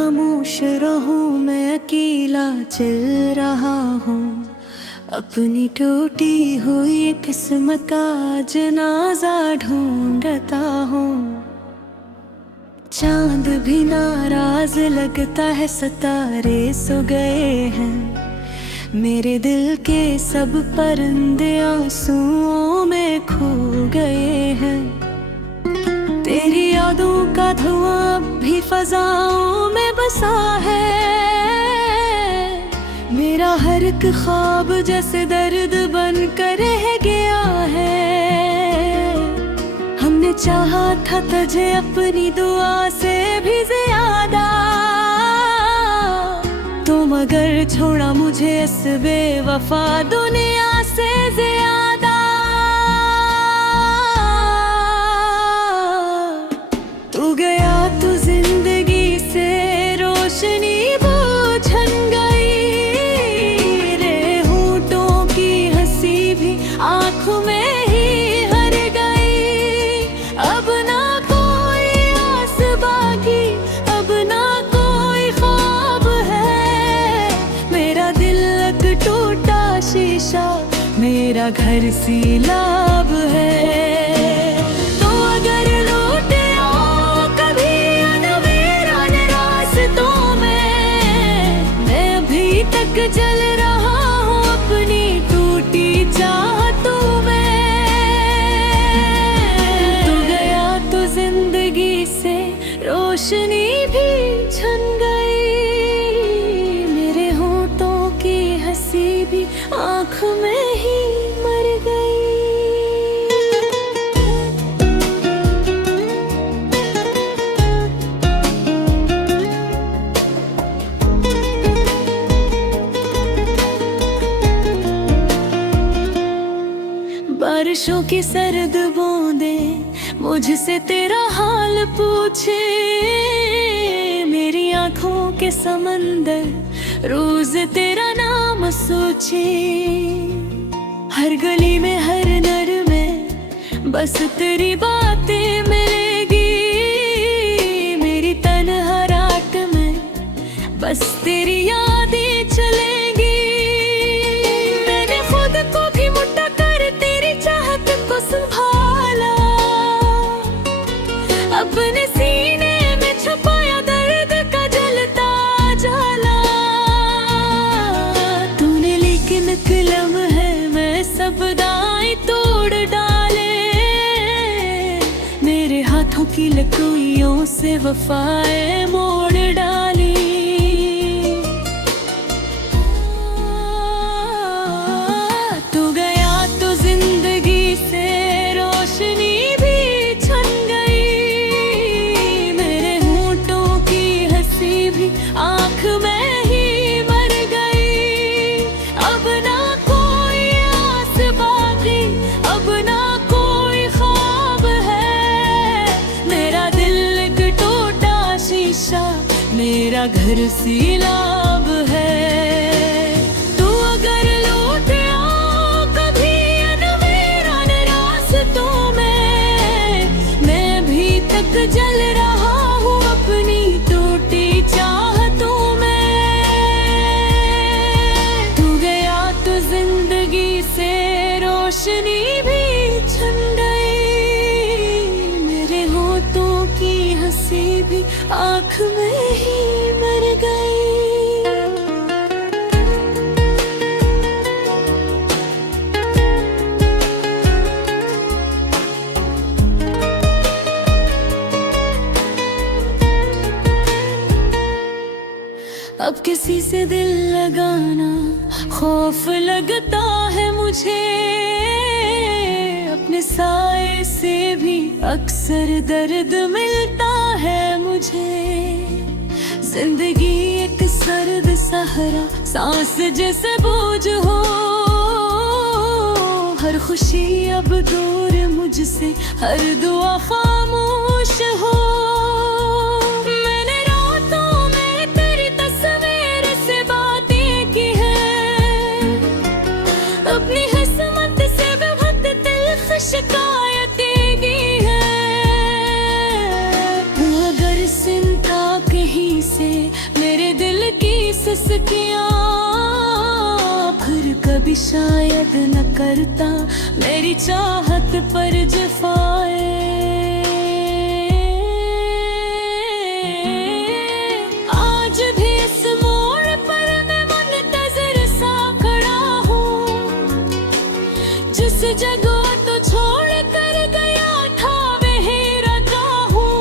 खामोश रहूं, मैं अकेला चल रहा हूँ। अपनी टूटी हुई किस्मत का जनाजा ढूंढता हूँ। चांद भी नाराज लगता है, सितारे सो गए हैं। मेरे दिल के सब परिंदे आंसुओं में खो गए हैं। तेरी यादों का धुआं अब भी फजाओं में बसा है। मेरा हर एक ख्वाब जैसे दर्द बन कर रह गया है। हमने चाहा था तुझे अपनी दुआ से भी ज्यादा, तो मगर छोड़ा मुझे इस बेवफा दुनिया से ज्यादा। तू गया तो जिंदगी से रोशनी बुझन गई। रे होठों की हंसी भी आंखों में ही हर गई। अब ना कोई आस बाकी, अब ना कोई ख्वाब है। मेरा दिल एक टूटा शीशा, मेरा घर सीलाब है। जल रहा हूँ अपनी टूटी चाहतों में। तू गया तो जिंदगी से रोशनी भी छन गई। मेरे होठों की हंसी भी आँख में ही मर गई। बारिशों की सर्द बूंदें मुझसे तेरा हाल पूछे। मेरी आंखों के समंदर रोज तेरा नाम सोचे। हर गली में हर नर में बस तेरी बातें मिलेगी। मेरी तन्हा रात में बस तेरी यादें चलेगी। मैंने खुद को भी मुट्ठा कर तेरी चाहत को संभाला। अपने सीने में छुपाया दर्द का जलता जाला। तूने लेकिन कलम है मैं सब दाएं तोड़ डाले। मेरे हाथों की लकीरों से वफाएं मोड़ डाली। आँख में ही मर गई। अब ना कोई आस बाकी, अब ना कोई ख्वाब है। मेरा दिल एक टूटा शीशा, मेरा घर सीलाब है। तू अगर लौट आओ कभी अनवीरान रास्तों में, मैं भी तक जल रहा हूँ अपनी टूटी चाहतों में। तू गया तो जिंदगी से रोशनी भी छन गई। मेरे होठों की हंसी भी आँख में ही मर गई। अब किसी से दिल लगाना खौफ लगता है मुझे। अपने साए से भी अक्सर दर्द मिलता है मुझे। जिंदगी एक सर्द सहरा, सांस जैसे बोझ हो। हर खुशी अब दूर मुझसे, हर दुआ खामोश हो। अपनी किस्मत से बहुत दिल शिकायतें की है। अगर सिंता कहीं से सिसकियां, फिर कभी शायद न करता मेरी चाहत पर जफाए। आज भी इस मोड़ पर मैं मुंतज़िर सा खड़ा हूँ, जिस जगह तो छोड़ कर गया था वही रखा हूँ।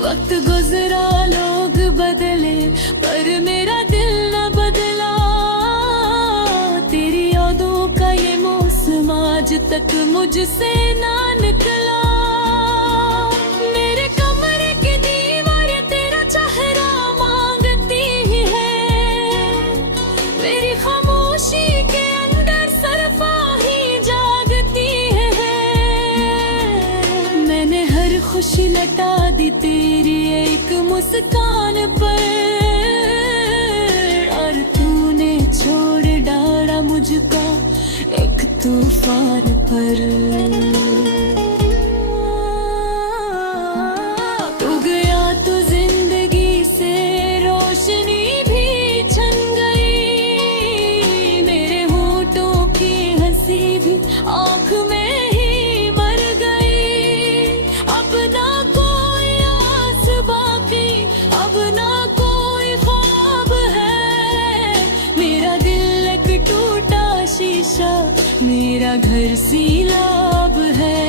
वक्त गुजरा, लोग बदले, पर मेरा दिल न बदला। तेरी यादों का ये मौसम आज तक मुझसे ना निकला। मेरे कमरे की दीवारें तेरा चेहरा मांगती ही है, मेरी खामोशी के अंदर सरफाही जागती है। मैंने हर खुशी लटा दी तेरी एक मुस्कान पर, और तूने छोड़ डाला मुझको एक तूफान पर। तू गया तो जिंदगी से रोशनी भी छन गई, मेरे होठों की हंसी भी आँख में ही मर गई। अब ना कोई आस बाकी, अब ना कोई ख्वाब है। मेरा दिल एक टूटा शीशा, मेरा घर सीलाब है।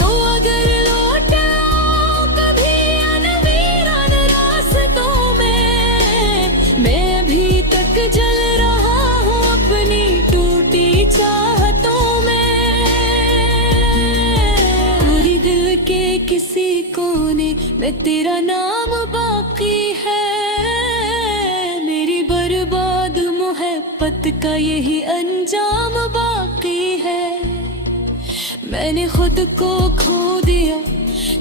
तो अगर लौट आओ कभी अनवीरान रास्तों में, मैं अभी तक जल रहा हूँ अपनी टूटी चाहतों में। पूरी दिल के किसी कोने में तेरा नाम बाकी है, मेरी बर्बाद मोहब्बत का यही अंजाम बाकी है। मैंने खुद को खो दिया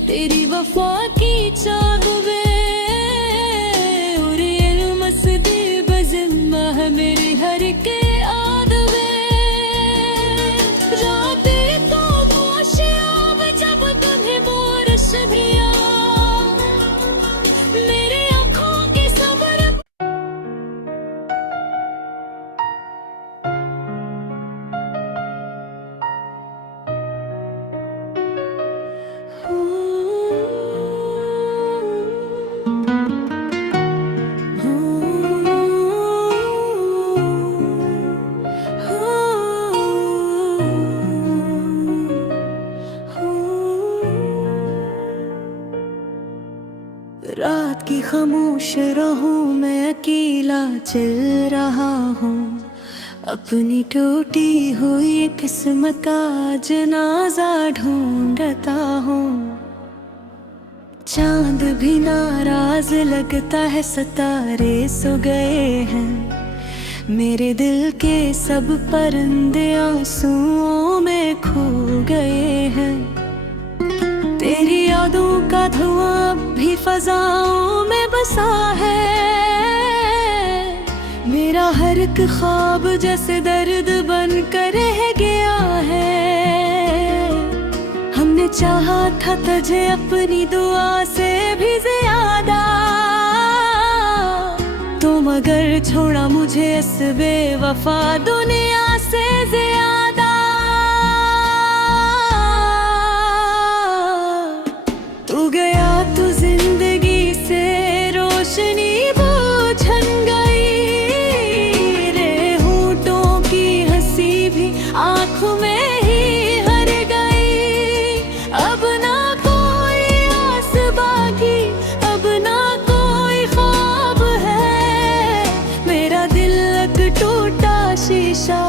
तेरी वफा की चाह में, और ये मस्ती बज़िम्मा है मेरी हर के आदवे। रातें तो गोशियाब जब तुम्हें बोरश भी आ, मेरे आँखों की सब्र रात की खामोश रहूं मैं अकेला चल रहा हूँ, अपनी टूटी हुई किस्मत का जनाजा ढूंढता हूँ। चांद भी नाराज लगता है, सितारे सो गए हैं, मेरे दिल के सब परिंदे आंसुओं में खो गए हैं। तेरी यादों का धुआं अब भी फजाओं में बसा है, मेरा हर एक ख्वाब जैसे दर्द बन कर रह गया है। हमने चाहा था तुझे अपनी दुआ से भी ज्यादा, तो मगर छोड़ा मुझे इस बेवफा दुनिया से ज्यादा। तू गया तो जिंदगी से रोशनी बुझन गई, रे होठों की हंसी भी आँख में ही हर गई। अब ना कोई आस बाकी, अब ना कोई ख्वाब है, मेरा दिल एक टूटा शीशा,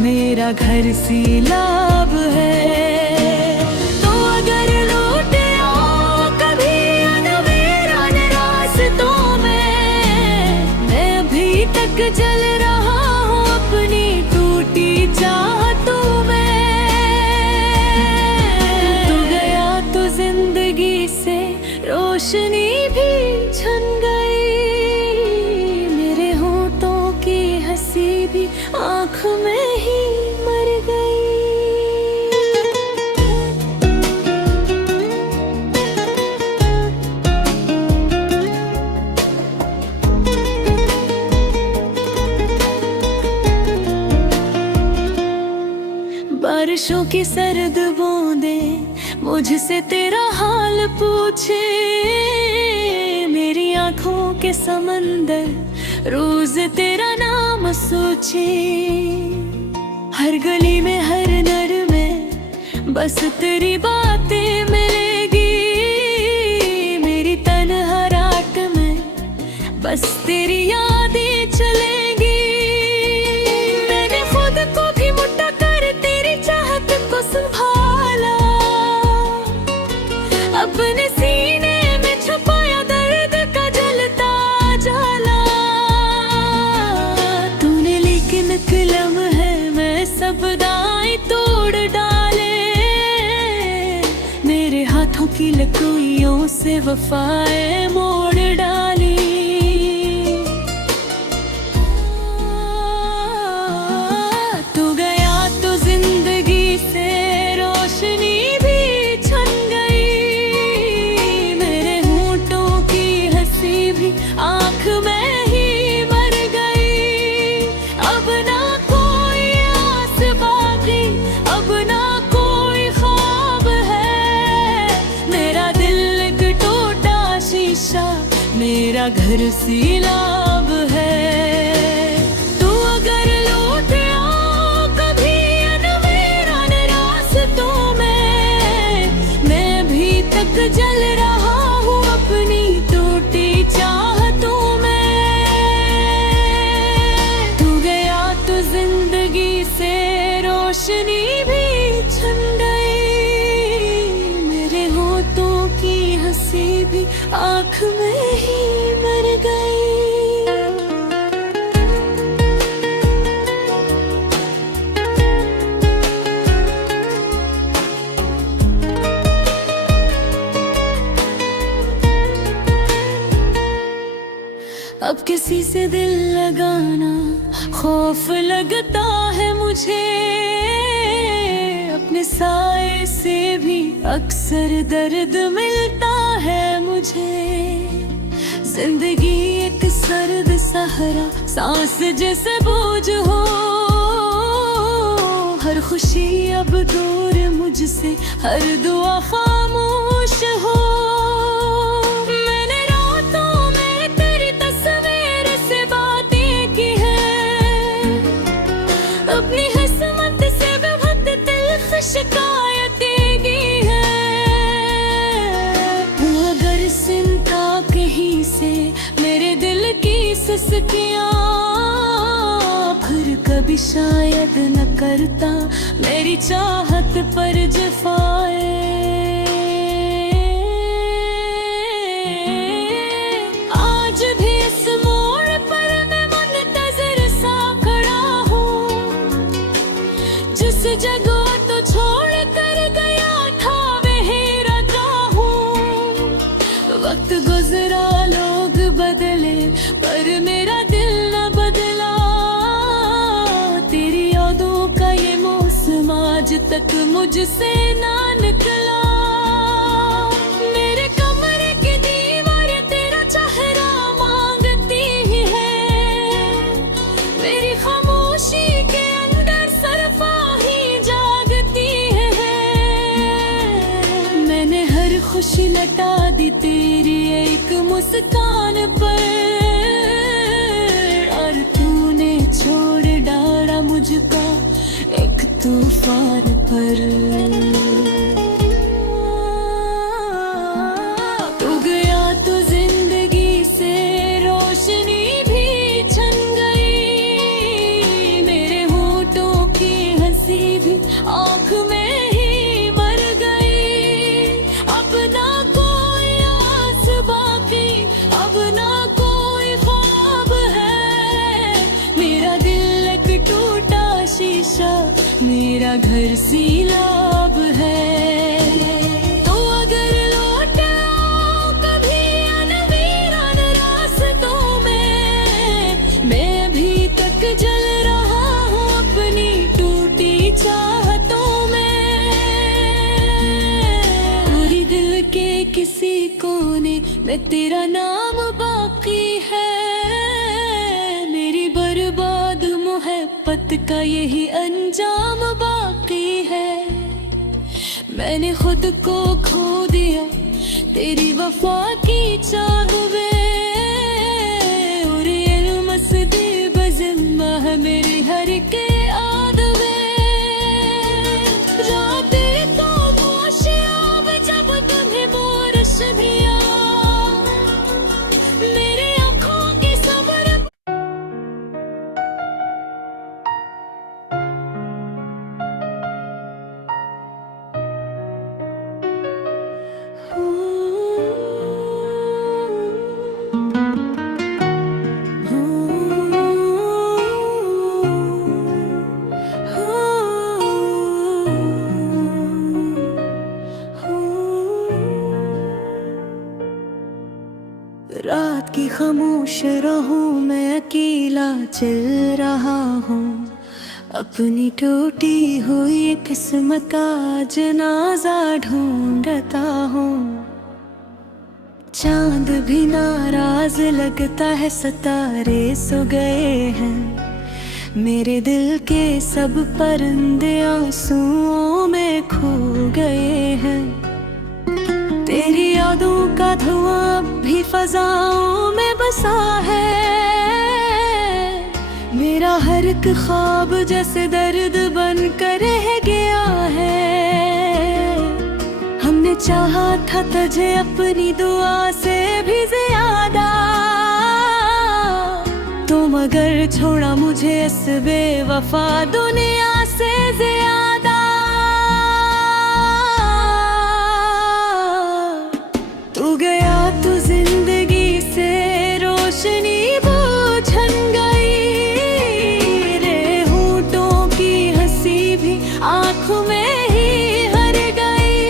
मेरा घर सीलाब है। तो अगर लौट आओ कभी अनवीरान रास्तों में, मैं अभी तक जल रहा हूँ अपनी टूटी चाहतों में। तू गया तो जिंदगी से रोशनी भी छन गई, मेरे होठों की हंसी भी आँख में ही मर गई। बारिशों की सर्द बूंदे मुझसे तेरा हाल पूछे, मेरी आंखों के समंदर रोज तेरा नाम सोचे। हर गली में हर नर में बस तेरी बातें मिलेगी, मेरी तन्हा रात में बस तेरी यादें चलेगी। मैंने खुद को भी मुट्ठा कर तेरी चाहत को संभाला, अपने सीने में छुपाया दर्द का जलता जाला। तूने लेकिन कलम है मैं सब दाएं तोड़ डाले, मेरे हाथों की लकीरों से वफाएं मोड़ डाली। तू गया तो जिंदगी से रोशनी भी छन गई, मेरे होंठों की हंसी भी आंख में ही मर गई। अब ना कोई आस बाकी, अब ना कोई ख्वाब है, मेरा दिल एक टूटा शीशा, मेरा घर सीलाब है। तू अगर लौट आओ कभी अनवीरान रास्तों में, मैं भी तक जल रहा हूँ अपनी टूटी चाहतों में। तू गया तो जिंदगी से रोशनी भी छन गई, मेरे होठों की हंसी भी आँख में ही मर गई। अब किसी से दिल लगाना खौफ लगता है मुझे, अपने साए से भी अक्सर दर्द मिलता है मुझे। जिंदगी एक सर्द सहरा, सांस जैसे बोझ हो, हर खुशी अब दूर मुझसे, हर दुआ खामोश हो। मैंने रातों में तेरी तस्वीर से बातें की है, अपनी किस्मत से बहुत तिल्ख शिकायतें की है। अगर सुनता कहीं से मेरे दिल की सिसकियां, फिर कभी शायद न करता मेरी चाहत पर जफाए। आज भी इस मोड़ पर मैं मुंतज़िर सा खड़ा हूँ, जिस जगह तो छोड़ कर गया था वही रखा हूँ। वक्त गुजरा लोग बदले पर मेरा दिल न बदला, तेरी यादों का ये मौसम आज तक मुझसे ना निकला। मेरे कमरे की दीवारें तेरा चेहरा मांगती ही है, मेरी खामोशी के अंदर सरफाही जागती है। मैंने हर खुशी लटा दी तेरी एक मुस्कान पर, और तूने छोड़ डाला मुझको एक तूफान पर। तू गया तो जिंदगी से रोशनी भी छन गई, मेरे होठों की हंसी भी आँख में ही मर गई। अब ना कोई आस बाकी, अब ना कोई ख्वाब है, मेरा दिल एक टूटा शीशा, मेरा घर सीलाब है। तो अगर लौट आओ कभी अनवीरान रास्तों में, मैं भी तक जल रहा हूँ अपनी टूटी चाहतों में। पूरी दिल के किसी कोने में तेरा नाम बाकी है, मेरी बर्बाद मुहब्बत मोहब्बत का यही अंजाम बाकी है। मैंने खुद को खो दिया तेरी वफा की चाह में, और ये मस्ती बज़िम्मा है मेरी हर के आद में। रातें तो मोशियाब जब तुम्हें बारिश भी मेरे आँखों की सब्र। रात की खामोश रहूं मैं अकेला चल रहा हूँ, अपनी टूटी हुई किस्मत का जनाजा ढूंढता हूँ। चांद भी नाराज लगता है, सितारे सो गए हैं, मेरे दिल के सब परिंदे आंसुओं में खो गए हैं। तेरी यादों का धुआं अब भी फजाओं में बसा है, मेरा हर एक ख्वाब जैसे दर्द बन कर रह गया है। हमने चाहा था तुझे अपनी दुआ से भी ज्यादा, तो मगर छोड़ा मुझे इस बेवफा दुनिया से ज्यादा। तू गया तो जिंदगी से रोशनी बुझन गई, रे होठों की हंसी भी आँखों में ही हर गई।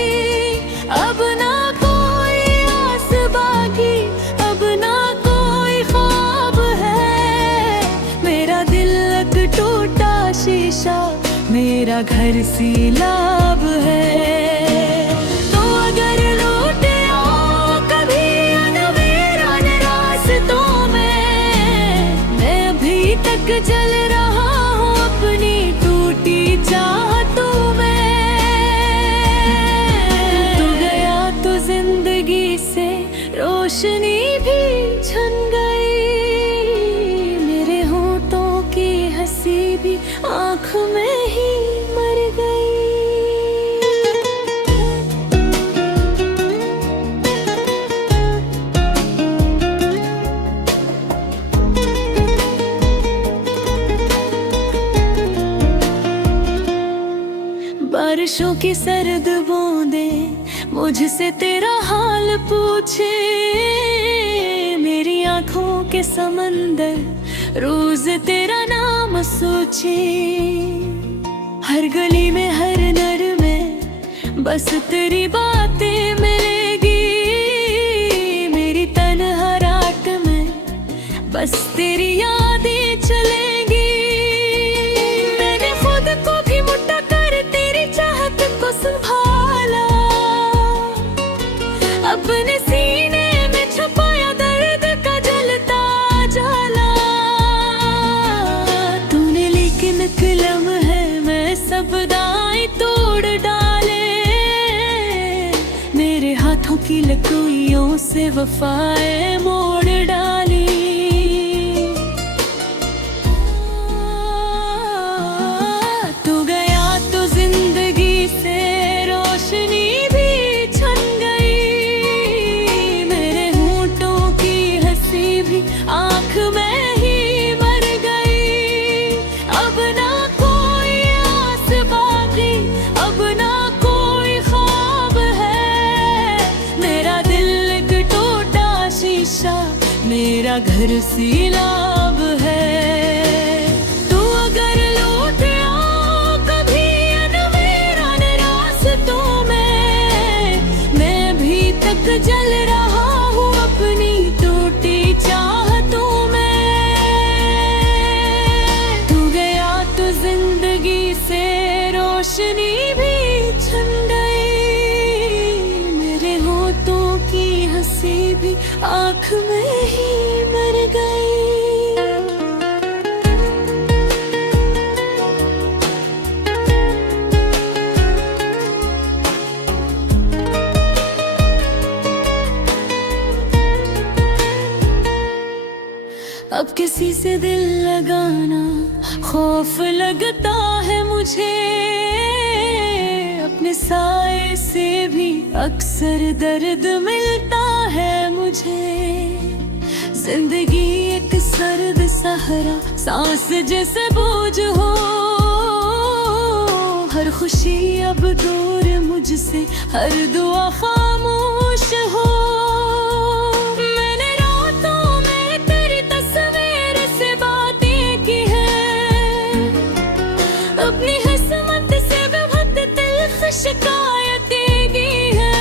अब ना कोई आस बाकी, अब ना कोई ख्वाब है, मेरा दिल एक टूटा शीशा, मेरा घर सीलाब है। जल रहा हूँ अपनी टूटी चाहतों में, तू गया तो जिंदगी से रोशनी भी छन गई, मेरे होठों की हंसी भी आँख में ही मर गई। बारिशों की सर्द बूंदें मुझसे तेरा हाल पूछे, मेरी आंखों के समंदर रोज तेरा नाम सोचे। हर गली में हर नर में बस तेरी बातें मिलेगी, मेरी तन्हा रात में बस तेरी यादें चलेगी। मैंने खुद को भी मुट्ठा कर तेरी चाहत को संभाला, अपने सीने में छुपाया दर्द का जलता जाला। तूने लेकिन एक लम्हे में सब दाएं तोड़ डाले, मेरे हाथों की लकीरों से वफाएं मोड़ डाली। तू गया तो जिंदगी से रोशनी भी छन गई, मेरे होठों की हंसी भी आँख में ही मर गई। अब ना कोई आस बाकी, अब ना कोई ख्वाब है, मेरा दिल एक टूटा शीशा, मेरा घर सीलाब है। तू अगर लौट आओ कभी अनवीरान रास्तों में, मैं भी तक जल रहा हूँ अपनी टूटी चाहतों में। तू गया तो जिंदगी से रोशनी भी छन गई, मेरे होठों की हंसी भी आँख में ही मर गई। किसी से दिल लगाना खौफ लगता है मुझे, अपने साए से भी अक्सर दर्द मिलता है मुझे। जिंदगी एक सर्द सहरा, सांस जैसे बोझ हो, हर खुशी अब दूर मुझसे, हर दुआ खामोश हो। मैंने रातों में तेरी तस्वीर से बातें की है, अपनी किस्मत से बहुत तिल्फ शिकायतें की है।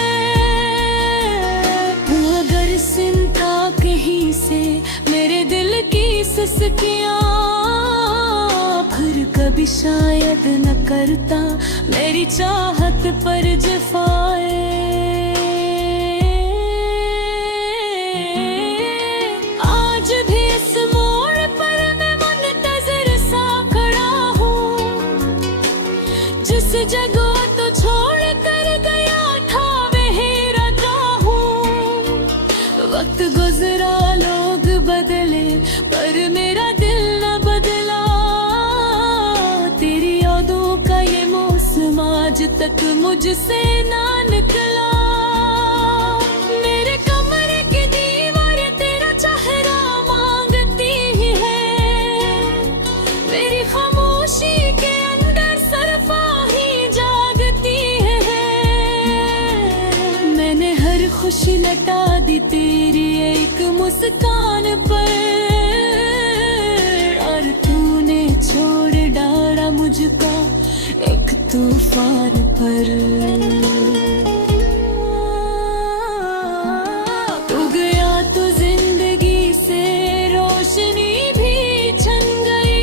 अगर सुनता कहीं से मेरे दिल की सिसकियां, फिर कभी शायद न करता मेरी चाहत पर जफाए। आज भी इस मोड़ पर मैं मुंतज़िर सा खड़ा हूँ, जिस जगह तो छोड़ कर गया था वही रखा हूँ। वक्त गुजरा, लोग बदले, पर मेरा दिल न बदला। तेरी यादों का ये मौसम आज तक मुझसे ना निकला। मेरे कमरे की दीवारें तेरा चेहरा मांगती ही है, मेरी खामोशी के अंदर सरफाही जागती है। मैंने हर खुशी लटा दी तेरी एक मुस्कान पर, और तूने छोड़ डाला मुझको एक तूफान पर। तू गया तो जिंदगी से रोशनी भी छन गई,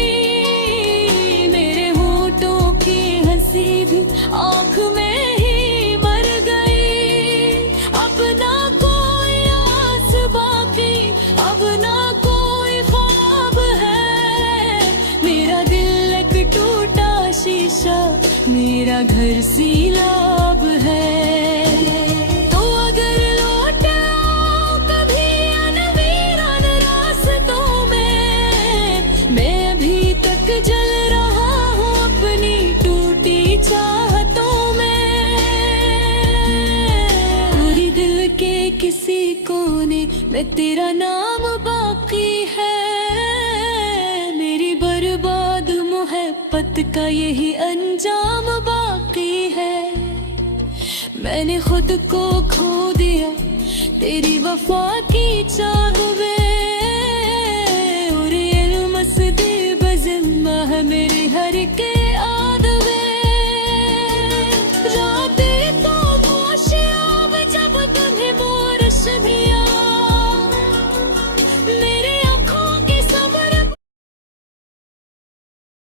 मेरे होठों की हंसी भी आँख में ही मर गई। अब ना कोई आस बाकी, अब ना कोई ख्वाब है, मेरा दिल एक टूटा शीशा, मेरा घर सीलाब है। तो अगर लौट आओ कभी अनवीरान रास्तों में, मैं अभी तक जल रहा हूँ अपनी टूटी चाहतों में। पूरी दिल के किसी कोने में तेरा नाम बाकी है, मेरी बर्बाद मोहब्बत का यही अंजाम बाकी है। मैंने खुद को खो दिया तेरी वफा की चाह में।